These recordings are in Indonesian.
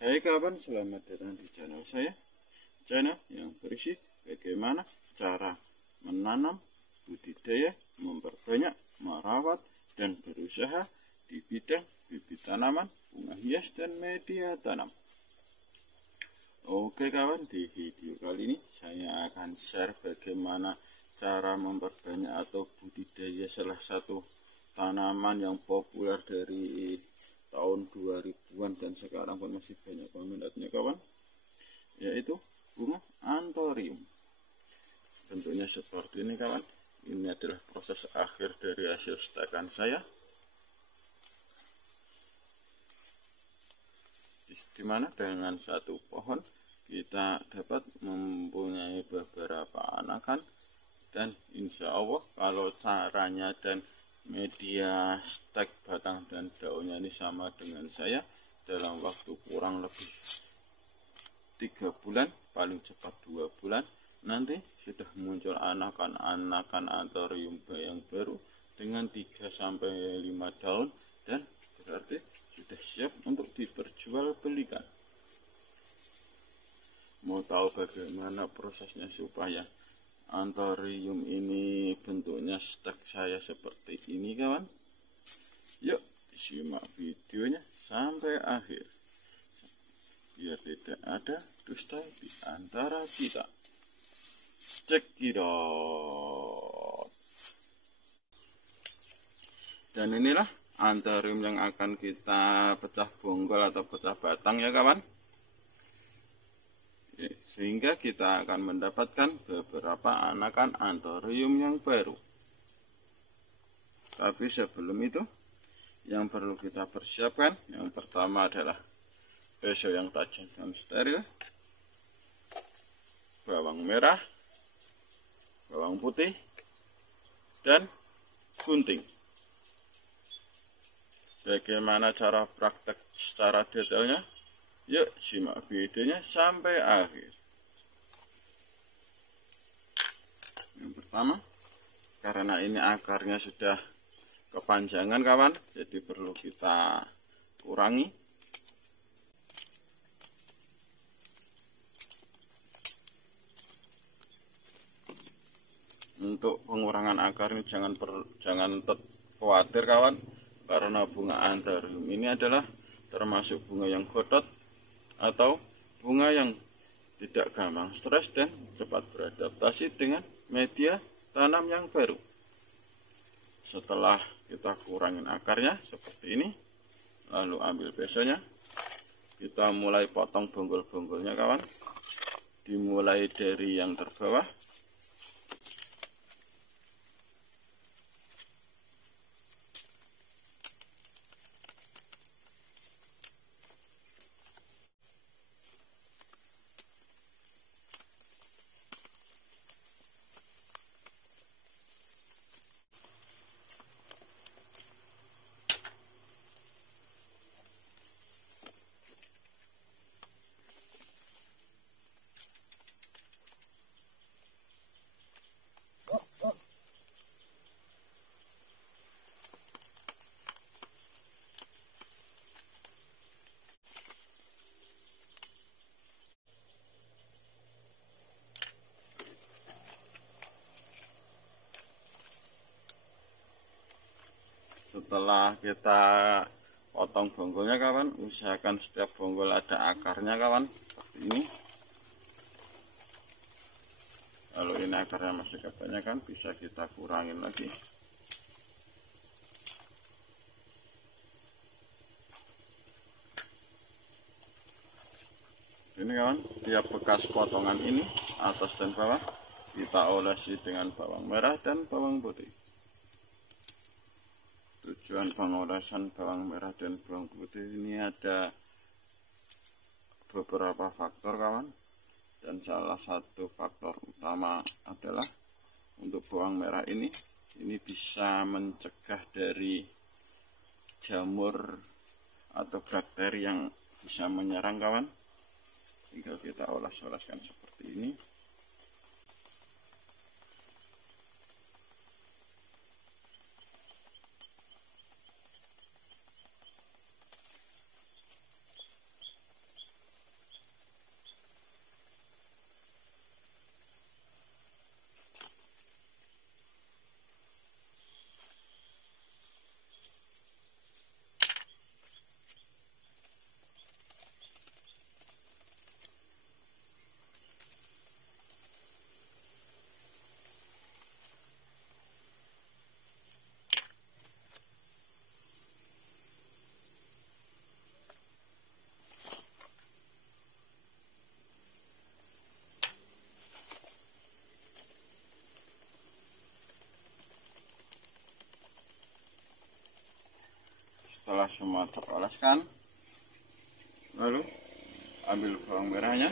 Hai kawan, selamat datang di channel saya. Channel yang berisi bagaimana cara menanam, budidaya, memperbanyak, merawat, dan berusaha di bidang bibit tanaman, bunga hias, dan media tanam. Oke kawan, di video kali ini saya akan share bagaimana cara memperbanyak atau budidaya salah satu tanaman yang populer dari tahun 2000-an dan sekarang pun masih banyak peminatnya kawan, yaitu bunga anthurium. Bentuknya seperti ini kawan. Ini adalah proses akhir dari hasil stekan saya, di mana dengan satu pohon kita dapat mempunyai beberapa anakan, dan insya Allah kalau caranya dan media stek batang dan daunnya ini sama dengan saya, dalam waktu kurang lebih 3 bulan, paling cepat 2 bulan nanti sudah muncul anakan anthurium yang baru dengan 3-5 daun, dan berarti sudah siap untuk diperjualbelikan. Mau tahu bagaimana prosesnya supaya anthurium ini bentuknya stek saya seperti ini kawan? Yuk simak videonya sampai akhir, biar tidak ada dusta di antara kita. Cekidot. Dan inilah anthurium yang akan kita pecah bonggol atau pecah batang ya kawan, sehingga kita akan mendapatkan beberapa anakan anthurium yang baru. Tapi sebelum itu, yang perlu kita persiapkan yang pertama adalah pisau yang tajam dan steril, bawang merah, bawang putih, dan gunting. Bagaimana cara praktek secara detailnya? Yuk simak videonya sampai akhir. Yang pertama, karena ini akarnya sudah kepanjangan kawan, jadi perlu kita kurangi. Untuk pengurangan akar ini jangan khawatir kawan, karena bunga anthurium ini adalah termasuk bunga yang godot atau bunga yang tidak gampang stres dan cepat beradaptasi dengan media tanam yang baru. Setelah kita kurangin akarnya seperti ini, lalu ambil pisaunya, kita mulai potong bonggol-bonggolnya kawan, dimulai dari yang terbawah. Setelah kita potong bonggolnya kawan, usahakan setiap bonggol ada akarnya kawan, seperti ini. Kalau ini akarnya masih kebanyakan, bisa kita kurangin lagi. Ini kawan, setiap bekas potongan ini atas dan bawah kita olesi dengan bawang merah dan bawang putih. Tujuan pengolesan bawang merah dan bawang putih ini ada beberapa faktor kawan, dan salah satu faktor utama adalah untuk bawang merah ini bisa mencegah dari jamur atau bakteri yang bisa menyerang kawan. Tinggal kita oles-oleskan seperti ini. Setelah semua teroleskan, lalu ambil bawang merahnya.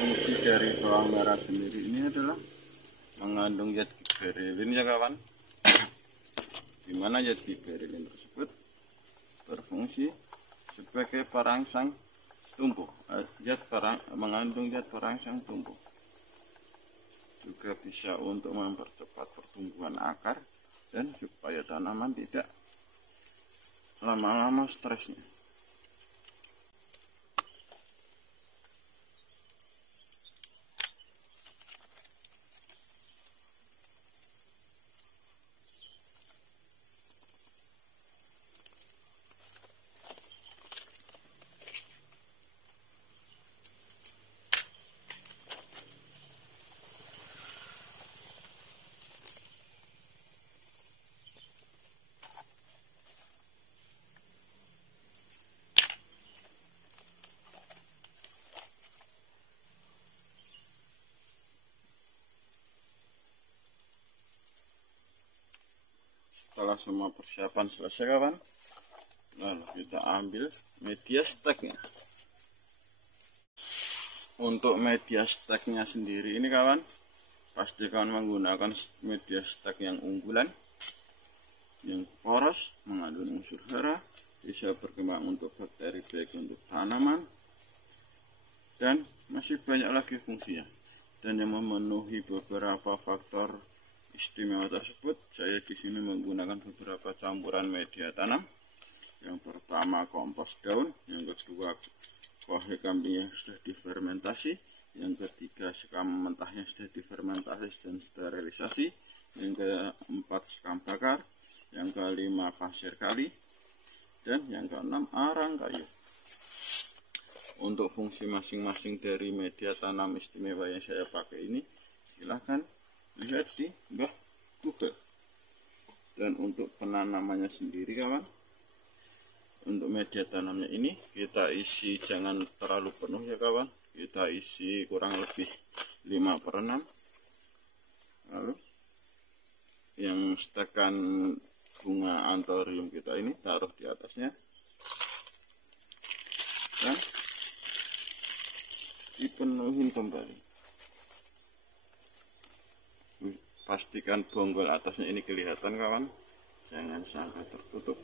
Fungsi dari bawang merah sendiri ini adalah mengandung zat giberelin ya kawan, dimana zat giberelin tersebut berfungsi sebagai perangsang tumbuh, mengandung zat perangsang tumbuh, juga bisa untuk mempercepat pertumbuhan akar dan supaya tanaman tidak lama-lama stresnya. Setelah semua persiapan selesai kawan, lalu kita ambil media steknya. Untuk media steknya sendiri ini kawan, pastikan menggunakan media stek yang unggulan, yang poros, mengandung unsur hara, bisa berkembang untuk bakteri baik untuk tanaman, dan masih banyak lagi fungsinya. Dan yang memenuhi beberapa faktor istimewa tersebut, saya di sini menggunakan beberapa campuran media tanam. Yang pertama kompos daun, yang kedua kohe kambing yang sudah difermentasi, yang ketiga sekam mentahnya sudah difermentasi dan sterilisasi, yang keempat sekam bakar, yang kelima pasir kali, dan yang keenam arang kayu. Untuk fungsi masing-masing dari media tanam istimewa yang saya pakai ini, silahkan lihat di bawah Google. Dan untuk penanamannya sendiri kawan, untuk media tanamnya ini kita isi jangan terlalu penuh ya kawan, kita isi kurang lebih 5/6. Lalu yang stekan bunga anthurium kita ini taruh di atasnya dan dipenuhin kembali. Pastikan bonggol atasnya ini kelihatan kawan, jangan sampai tertutup.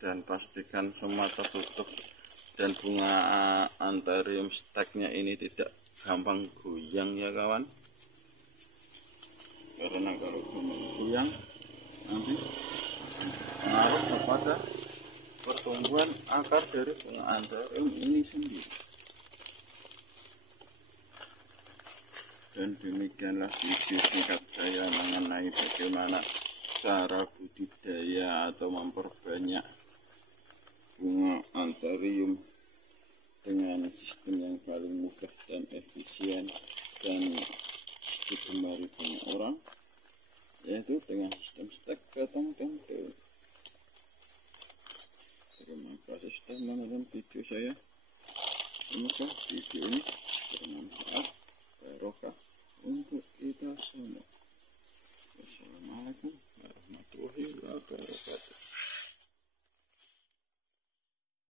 Dan pastikan semua tertutup dan bunga anthurium steknya ini tidak gampang goyang ya kawan, karena kalau goyang nanti pengaruh kepada pertumbuhan akar dari bunga anthurium ini sendiri. Dan demikianlah video singkat saya mengenai bagaimana cara budidaya atau memperbanyak bunga anthurium dengan sistem yang paling mudah dan efisien dan digemari banyak orang, yaitu dengan sistem stek, batang, dan daun. Terima kasih sudah menonton video saya. Semoga video ini bermanfaat, barokah untuk kita semua. Wassalamualaikum warahmatullahi wabarakatuh.